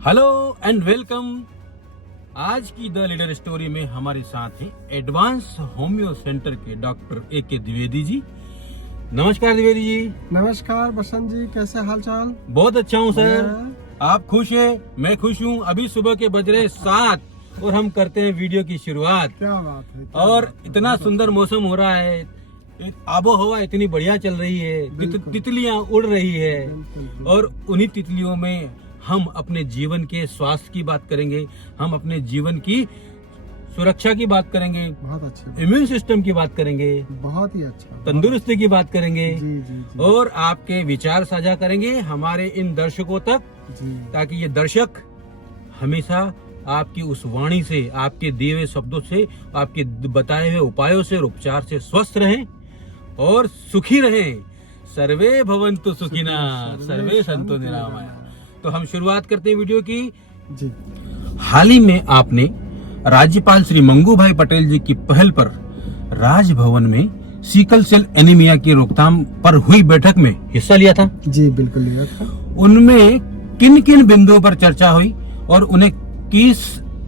Hello and welcome. आज की the leader story में हमारे साथ हैं एडवांस होम्यो सेंटर के डॉक्टर A.K. द्विवेदी जी। नमस्कार द्विवेदी जी। नमस्कार बसंत जी, कैसे हाल चाल? बहुत अच्छा हूँ सर। आप खुश हैं, मैं खुश हूँ। अभी सुबह के बज रहे 7 और हम करते हैं वीडियो की शुरुआत। क्या बात है, और इतना सुंदर मौसम हो रहा है, आबो हवा इतनी बढ़िया चल रही है, तितलियां उड़ रही है। और उन्हीं तितलियों में हम अपने जीवन के स्वास्थ्य की बात करेंगे, हम अपने जीवन की सुरक्षा की बात करेंगे, बहुत अच्छे, इम्यून सिस्टम की बात करेंगे, बहुत ही अच्छा, तंदुरुस्ती की बात करेंगे जी। और आपके विचार साझा करेंगे हमारे इन दर्शकों तक जी। ताकि ये दर्शक हमेशा आपकी उस वाणी से, आपके दिए हुए शब्दों से, आपके बताए हुए उपायों से और उपचार से स्वस्थ रहें और सुखी रहें। सर्वे भवन्तु सुखिना, सर्वे सन्तु निरामया। तो हम शुरुआत करते हैं वीडियो की जी। हाल ही में आपने राज्यपाल श्री मंगू भाई पटेल जी की पहल पर राजभवन में सिकल सेल एनीमिया की रोकथाम पर हुई बैठक में हिस्सा लिया था। जी बिल्कुल लिया था। उनमें किन किन बिंदुओं पर चर्चा हुई और उन्हें किस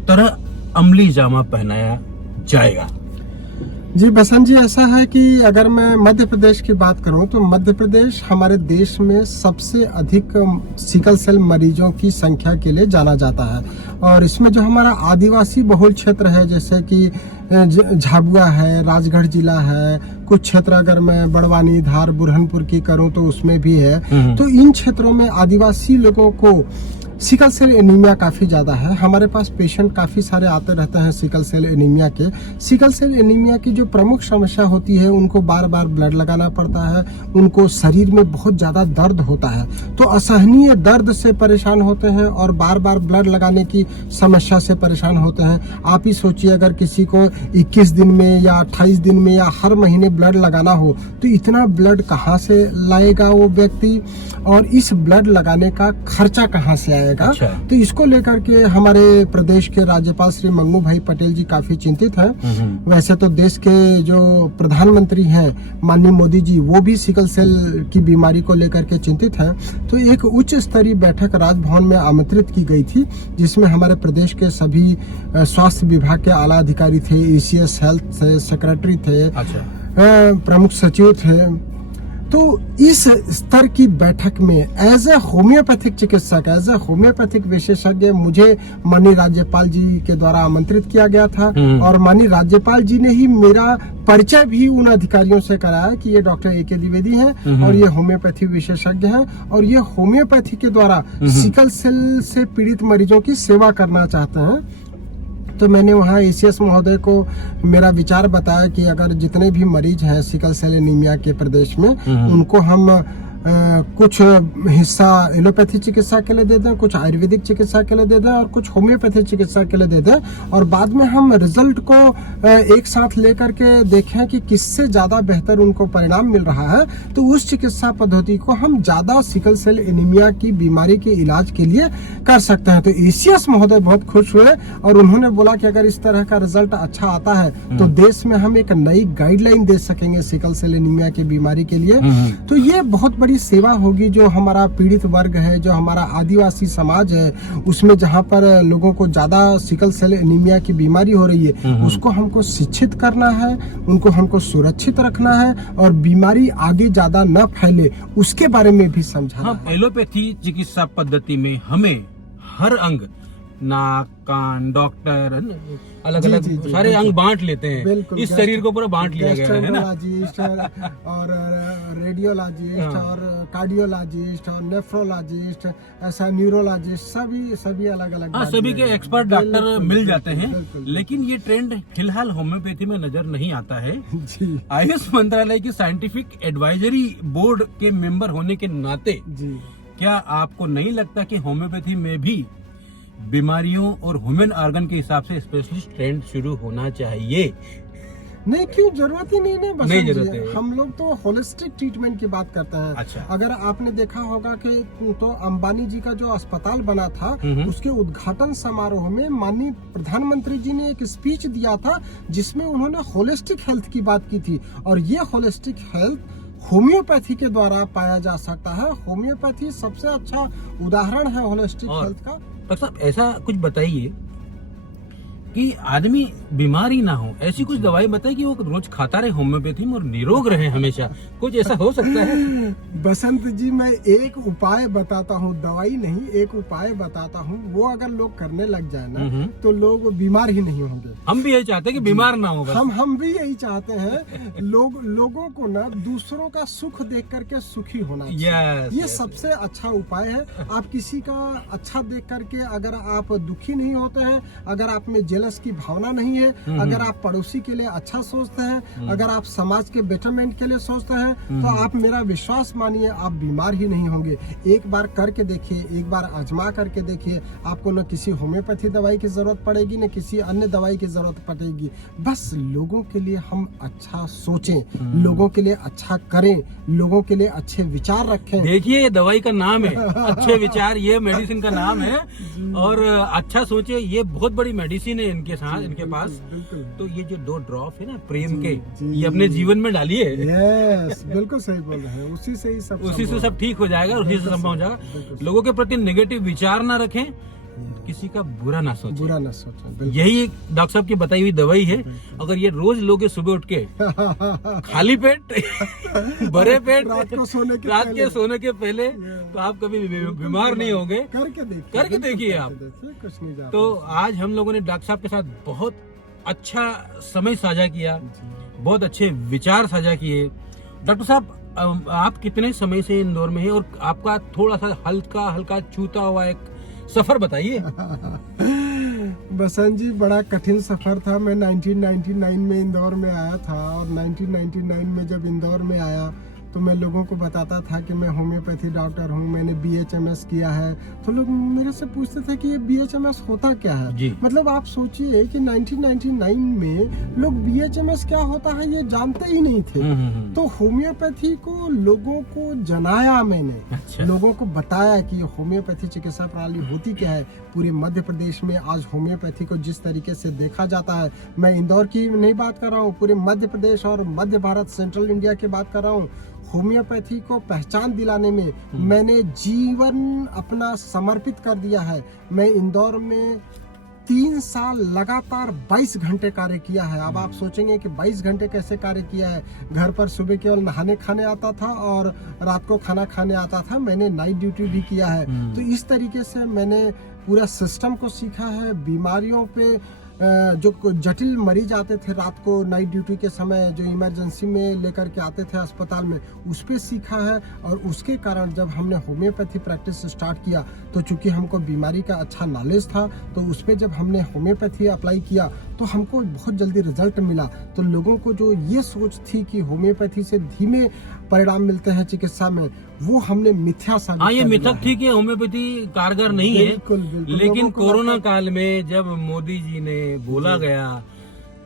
तरह अमली जामा पहनाया जाएगा? जी बसंत जी, ऐसा है कि अगर मैं मध्य प्रदेश की बात करूं तो मध्य प्रदेश हमारे देश में सबसे अधिक सिकल सेल मरीजों की संख्या के लिए जाना जाता है। और इसमें जो हमारा आदिवासी बहुल क्षेत्र है, जैसे कि झाबुआ है, राजगढ़ जिला है, कुछ क्षेत्र अगर मैं बड़वानी, धार, बुरहानपुर की करूं तो उसमें भी है। तो इन क्षेत्रों में आदिवासी लोगों को सिकल सेल एनीमिया काफी ज्यादा है। हमारे पास पेशेंट काफी सारे आते रहते हैं सिकल सेल एनीमिया के। सिकल सेल एनीमिया की जो प्रमुख समस्या होती है, उनको बार बार ब्लड लगाना पड़ता है, उनको शरीर में बहुत ज्यादा दर्द होता है, तो असहनीय दर्द से परेशान होते हैं और बार बार ब्लड लगाने की समस्या से परेशान होते हैं। आप ही सोचिए, अगर किसी को 21 दिन में या 28 दिन में या हर महीने ब्लड लगाना हो तो इतना ब्लड कहाँ से लाएगा वो व्यक्ति, और इस ब्लड लगाने का खर्चा कहाँ से आएगा? अच्छा। तो इसको लेकर के हमारे प्रदेश के राज्यपाल श्री मंगू भाई पटेल जी काफी चिंतित हैं। वैसे तो देश के जो प्रधानमंत्री हैं माननीय मोदी जी, वो भी सिकल सेल की बीमारी को लेकर के चिंतित हैं। तो एक उच्च स्तरीय बैठक राजभवन में आमंत्रित की गई थी, जिसमें हमारे प्रदेश के सभी स्वास्थ्य विभाग के आला अधिकारी थे, ECS हेल्थ से सेक्रेटरी थे, प्रमुख सचिव थे। तो इस स्तर की बैठक में एज ए होम्योपैथिक चिकित्सक, एज ए होम्योपैथिक विशेषज्ञ मुझे माननीय राज्यपाल जी के द्वारा आमंत्रित किया गया था। और माननीय राज्यपाल जी ने ही मेरा परिचय भी उन अधिकारियों से कराया कि ये डॉक्टर A.K. द्विवेदी हैं और ये होम्योपैथी विशेषज्ञ हैं और ये होम्योपैथी के द्वारा सिकल सेल से पीड़ित मरीजों की सेवा करना चाहते हैं। तो मैंने वहाँ ECS महोदय को मेरा विचार बताया कि अगर जितने भी मरीज हैं सिकल सेल एनीमिया के प्रदेश में, उनको हम कुछ हिस्सा एलोपैथी चिकित्सा के लिए दे दें, कुछ आयुर्वेदिक चिकित्सा के लिए दे दें और कुछ होम्योपैथी चिकित्सा के लिए दे दें, और बाद में हम रिजल्ट को एक साथ लेकर के देखें कि किससे ज्यादा बेहतर उनको परिणाम मिल रहा है, तो उस चिकित्सा पद्धति को हम ज्यादा सिकल सेल एनीमिया की बीमारी के इलाज के लिए कर सकते हैं। तो ECS महोदय बहुत खुश हुए और उन्होंने बोला कि अगर इस तरह का रिजल्ट अच्छा आता है तो देश में हम एक नई गाइडलाइन दे सकेंगे सिकल सेल एनीमिया की बीमारी के लिए। तो ये बहुत बड़ी सेवा होगी जो हमारा पीड़ित वर्ग है, जो हमारा आदिवासी समाज है, उसमें जहाँ पर लोगों को ज्यादा सिकल सेल एनीमिया की बीमारी हो रही है, उसको हमको शिक्षित करना है, उनको हमको सुरक्षित रखना है और बीमारी आगे ज्यादा न फैले उसके बारे में भी समझाना है। एलोपैथी चिकित्सा पद्धति में हमें हर अंग नाक कान डॉक्टर अलग जी, अलग जी, जी, सारे बिल्कुल। अंग बांट लेते हैं। बिल्कुल, इस शरीर को पूरा बांट लिया गया है ना। गैस्ट्रोलॉजिस्ट और रेडियोलॉजिस्ट हाँ। और कार्डियोलॉजिस्ट और नेफ्रोलॉजिस्ट, ऐसा न्यूरोलॉजिस्ट, सभी अलग अलग। हाँ, सभी के एक्सपर्ट डॉक्टर मिल जाते हैं। बिल्कुल। लेकिन ये ट्रेंड फिलहाल होम्योपैथी में नजर नहीं आता है। जी आयुष मंत्रालय की साइंटिफिक एडवाइजरी बोर्ड के मेंबर होने के नाते जी। क्या आपको नहीं लगता कि होम्योपैथी में भी बीमारियों और ह्यूमन ऑर्गन के हिसाब से स्पेशलिस्ट ट्रेंड शुरू होना चाहिए? नहीं, क्यों, जरूरत ही नहीं ना बसंत नहीं जी। जरूरत है। हम लोग तो होलिस्टिक ट्रीटमेंट की बात करते हैं। अच्छा। अगर आपने देखा होगा कि तो अंबानी जी का जो अस्पताल बना था, उसके उद्घाटन समारोह में माननीय प्रधानमंत्री जी ने एक स्पीच दिया था जिसमें उन्होंने होलिस्टिक हेल्थ की बात की थी। और ये होलिस्टिक हेल्थ होम्योपैथी के द्वारा पाया जा सकता है। होम्योपैथी सबसे अच्छा उदाहरण है होलिस्टिक और हेल्थ का। डॉक्टर साहब ऐसा कुछ बताइए कि आदमी बीमार ही ना हो, ऐसी कुछ दवाई बताइए कि वो रोज खाता रहे होम्योपैथी में और निरोग रहे हमेशा। कुछ ऐसा हो सकता है? बसंत जी, मैं एक उपाय बताता हूँ, दवाई नहीं, एक उपाय बताता हूँ। वो अगर लोग करने लग जाए ना तो लोग बीमार ही नहीं होंगे। हम भी यही चाहते हैं कि बीमार ना हो बस। हम भी यही चाहते हैं। लोगों को ना दूसरों का सुख देख करके सुखी होना चाहिए। Yes, ये yes, सबसे अच्छा उपाय है। आप किसी का अच्छा देख करके अगर आप दुखी नहीं होते हैं, अगर आप में जेलस की भावना नहीं है, अगर आप पड़ोसी के लिए अच्छा सोचते हैं, अगर आप समाज के बेटरमेंट के लिए सोचते हैं, तो आप मेरा विश्वास मानिए आप बीमार ही नहीं होंगे। एक बार करके देखिए, एक बार आजमा करके देखिए। आपको न किसी होम्योपैथी दवाई की जरूरत पड़ेगी, न किसी अन्य दवाई की जरूरत पड़ेगी। बस लोगों के लिए हम अच्छा सोचें, लोगों के लिए अच्छा करें, लोगों के लिए अच्छे विचार रखें। देखिए ये दवाई का नाम है, अच्छे विचार, ये मेडिसिन का नाम है। और अच्छा सोचे, ये बहुत बड़ी मेडिसिन है इनके साथ, इनके पास। बिल्कुल। तो ये जो 2 ड्रॉप है ना प्रेम जी, के, जी, ये अपने जीवन में डालिए। यस, बिल्कुल सही बोल रहे हैं। उसी से ही सब उसी से संभव सब ठीक हो जाएगा, उसी से बिल्कुल संभव हो सही, जाएगा। बिल्कुल लोगों के प्रति नेगेटिव विचार ना रखें, किसी का बुरा ना है। सोचें। बुरा न सोचें, बिल्कुल। यही एक डॉक्टर साहब की बताई हुई दवाई है। अगर ये रोज लोगे सुबह उठ के खाली पेट भरे पेट रात को सोने के रात पहले। के सोने के पहले, तो आप कभी बीमार नहीं होंगे। करके देखिए, करके बिल्कुल देखिए करके आप। देखिए, कुछ नहीं जाता। तो आज हम लोगों ने डॉक्टर साहब के साथ बहुत अच्छा समय साझा किया, बहुत अच्छे विचार साझा किए। डॉक्टर साहब, आप कितने समय से इंदौर में हैं और आपका थोड़ा सा हल्का हल्का छूता हुआ एक सफर बताइए। बसंत जी, बड़ा कठिन सफर था। मैं 1999 में इंदौर में आया था, और 1999 में जब इंदौर में आया तो मैं लोगों को बताता था कि मैं होम्योपैथी डॉक्टर हूँ, मैंने BHMS किया है। तो लोग मेरे से पूछते थे कि ये BHMS होता क्या है। जी। मतलब आप सोचिए कि 1999 में लोग BHMS क्या होता है ये जानते ही नहीं थे। तो होम्योपैथी को लोगों को जनाया मैंने। अच्छा। लोगों को बताया कि होम्योपैथी चिकित्सा प्रणाली होती क्या है। पूरे मध्य प्रदेश में आज होम्योपैथी को जिस तरीके से देखा जाता है, मैं इंदौर की नहीं बात कर रहा हूँ, पूरे मध्य प्रदेश और मध्य भारत, सेंट्रल इंडिया की बात कर रहा हूँ। होम्योपैथी को पहचान दिलाने में मैंने जीवन अपना समर्पित कर दिया है। मैं इंदौर में 3 साल लगातार 22 घंटे कार्य किया है। अब आप सोचेंगे कि 22 घंटे कैसे कार्य किया है। घर पर सुबह केवल नहाने खाने आता था और रात को खाना खाने आता था। मैंने नाइट ड्यूटी भी किया है। तो इस तरीके से मैंने पूरा सिस्टम को सीखा है। बीमारियों पे जो जटिल मरीज आते थे रात को नाइट ड्यूटी के समय, जो इमरजेंसी में लेकर के आते थे अस्पताल में, उस पर सीखा है। और उसके कारण जब हमने होम्योपैथी प्रैक्टिस स्टार्ट किया तो चूंकि हमको बीमारी का अच्छा नॉलेज था, तो उस पर जब हमने होम्योपैथी अप्लाई किया तो हमको बहुत जल्दी रिजल्ट मिला। तो लोगों को जो ये सोच थी कि होम्योपैथी से धीमे परिणाम मिलते हैं चिकित्सा में, वो हमने मिथ्या साबित हाँ, ये कर दिया मिथक है। थी कि होम्योपैथी कारगर नहीं है। बिल्कुल, बिल्कुल। लेकिन लोगों को कोरोना लगता- काल में जब मोदी जी ने बोला गया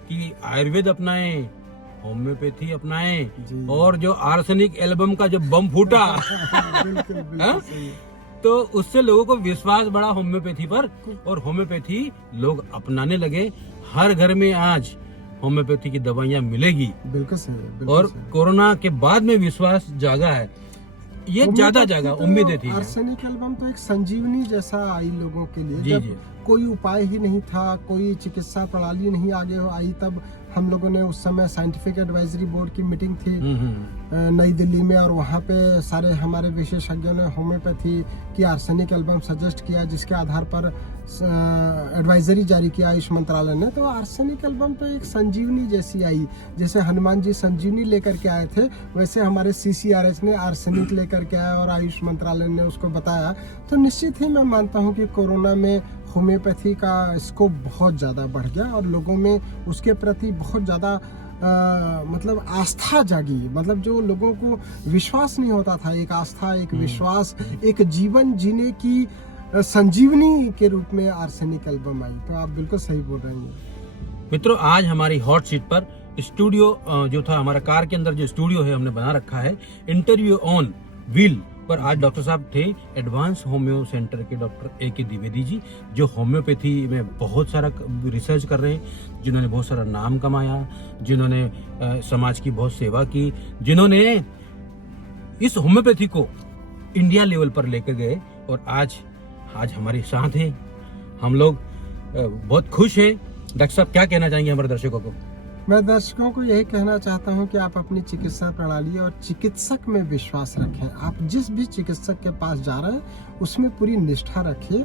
कि आयुर्वेद अपनाएं, होम्योपैथी अपनाएं, जी। और जो आर्सेनिक एल्बम का जब बम फूटा बिल्कुल, बिल्कुल हाँ? सही। तो उससे लोगों को विश्वास बढ़ा होम्योपैथी पर, और होम्योपैथी लोग अपनाने लगे। हर घर में आज होम्योपैथी की दवाइयाँ मिलेगी, बिल्कुल सही, बिल्कुल और सही। कोरोना के बाद में विश्वास जागा है। ये ज्यादा जागा, उम्मीदें थी। आर्सेनिक एल्बम तो एक संजीवनी जैसा आई लोगों के लिए। जी, जब जी। कोई उपाय ही नहीं था, कोई चिकित्सा प्रणाली नहीं आगे आई, तब हम लोगों ने उस समय साइंटिफिक एडवाइजरी बोर्ड की मीटिंग थी नई दिल्ली में, और वहाँ पे सारे हमारे विशेषज्ञों ने होम्योपैथी की आर्सेनिक एल्बम सजेस्ट किया, जिसके आधार पर एडवाइजरी जारी किया आयुष मंत्रालय ने। तो आर्सेनिक एल्बम तो एक संजीवनी जैसी आई, जैसे हनुमान जी संजीवनी लेकर के आए थे, वैसे हमारे CCRH ने आर्सेनिक लेकर के आया और आयुष मंत्रालय ने उसको बताया। तो निश्चित ही मैं मानता हूँ कि कोरोना में होम्योपैथी का स्कोप बहुत ज़्यादा बढ़ गया और लोगों में उसके प्रति बहुत ज़्यादा मतलब आस्था जागी। मतलब जो लोगों को विश्वास नहीं होता था, एक आस्था, एक विश्वास, एक जीवन जीने की संजीवनी के रूप में आर्सेनिक एल्बम आई। तो आप बिल्कुल सही बोल रहे हैं मित्रों। आज हमारी हॉट सीट पर स्टूडियो जो था, हमारा कार के अंदर जो स्टूडियो है हमने बना रखा है, इंटरव्यू ऑन व्हील पर आज डॉक्टर साहब थे एडवांस होम्यो सेंटर के डॉक्टर AK द्विवेदी जी, जो होम्योपैथी में बहुत सारा रिसर्च कर रहे हैं, जिन्होंने बहुत सारा नाम कमाया, जिन्होंने समाज की बहुत सेवा की, जिन्होंने इस होम्योपैथी को इंडिया लेवल पर लेकर गए और आज हमारे साथ हैं। हम लोग बहुत खुश हैं। डॉक्टर साहब क्या कहना चाहेंगे हमारे दर्शकों को? मैं दर्शकों को यही कहना चाहता हूं कि आप अपनी चिकित्सा प्रणाली और चिकित्सक में विश्वास रखें। आप जिस भी चिकित्सक के पास जा रहे हैं उसमें पूरी निष्ठा रखिए।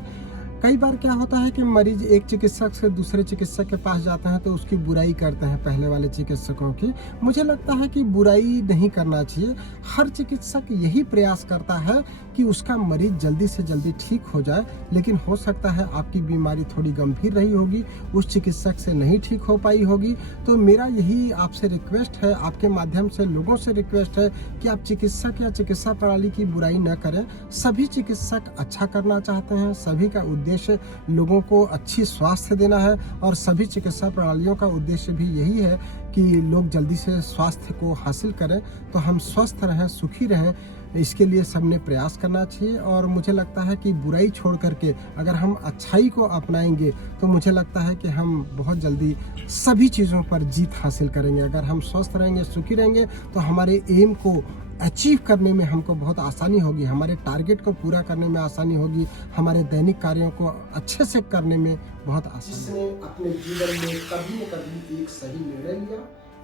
कई बार क्या होता है कि मरीज एक चिकित्सक से दूसरे चिकित्सक के पास जाते हैं तो उसकी बुराई करते हैं पहले वाले चिकित्सकों की। मुझे लगता है कि बुराई नहीं करना चाहिए। हर चिकित्सक यही प्रयास करता है कि उसका मरीज जल्दी से जल्दी ठीक हो जाए, लेकिन हो सकता है आपकी बीमारी थोड़ी गंभीर रही होगी, उस चिकित्सक से नहीं ठीक हो पाई होगी। तो मेरा यही आपसे रिक्वेस्ट है, आपके माध्यम से लोगों से रिक्वेस्ट है कि आप चिकित्सक या चिकित्सा प्रणाली की बुराई न करें। सभी चिकित्सक अच्छा करना चाहते हैं, सभी का उद्देश्य लोगों को अच्छी स्वास्थ्य देना है, और सभी चिकित्सा प्रणालियों का उद्देश्य भी यही है कि लोग जल्दी से स्वास्थ्य को हासिल करें। तो हम स्वस्थ रहें, सुखी रहें, इसके लिए सबने प्रयास करना चाहिए। और मुझे लगता है कि बुराई छोड़ करके अगर हम अच्छाई को अपनाएंगे तो मुझे लगता है कि हम बहुत जल्दी सभी चीज़ों पर जीत हासिल करेंगे। अगर हम स्वस्थ रहेंगे, सुखी रहेंगे, तो हमारे एम को अचीव करने में हमको बहुत आसानी होगी, हमारे टारगेट को पूरा करने में आसानी होगी, हमारे दैनिक कार्यों को अच्छे से करने में बहुत आसानी। जिसने अपने जीवन में कभी न कभी एक सही निर्णय लिया,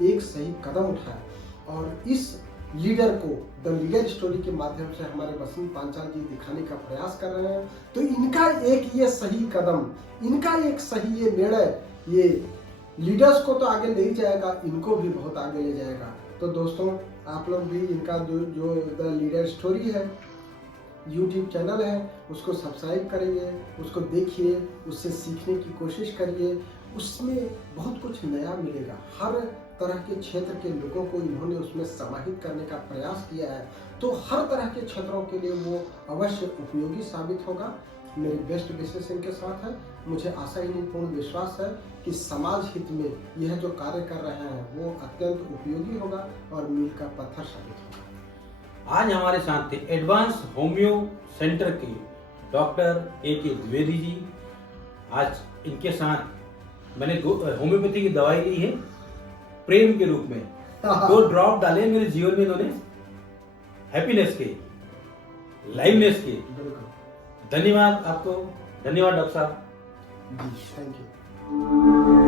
एक सही कदम उठाया, और इस लीडर को द लीडर स्टोरी के माध्यम से हमारे बसंत पांचाल जी दिखाने का प्रयास कर रहे हैं। तो इनका एक ये सही कदम, इनका एक सही ये निर्णय, ये लीडर्स को तो आगे ले ही जाएगा, इनको भी बहुत आगे ले जाएगा। तो दोस्तों, आप लोग भी इनका जो द लीडर स्टोरी है YouTube चैनल है, उसको सब्सक्राइब करिए, उसको देखिए, उससे सीखने की कोशिश करिए। उसमें बहुत कुछ नया मिलेगा। हर तरह के क्षेत्र के लोगों को इन्होंने उसमें समाहित करने का प्रयास किया है, तो हर तरह के क्षेत्रों के लिए वो अवश्य उपयोगी साबित होगा। मेरी बेस्ट विशेष इनके साथ है। मुझे आशा ही नहीं, पूर्ण विश्वास है कि समाज हित में यह जो कार्य कर रहे हैं वो अत्यंत उपयोगी होगा और मील का पत्थर साबित होगा। आज हमारे साथ थे एडवांस होम्यो सेंटर के डॉक्टर AK द्विवेदी जी। आज इनके साथ मैंने होम्योपैथी की दवाई ली है प्रेम के रूप में। 2 ड्रॉप डाले मेरे जीवन में इन्होंने, हैप्पीनेस के, लाइवनेस के। धन्यवाद आपको, धन्यवाद डॉक्टर साहब। जी, थैंक यू।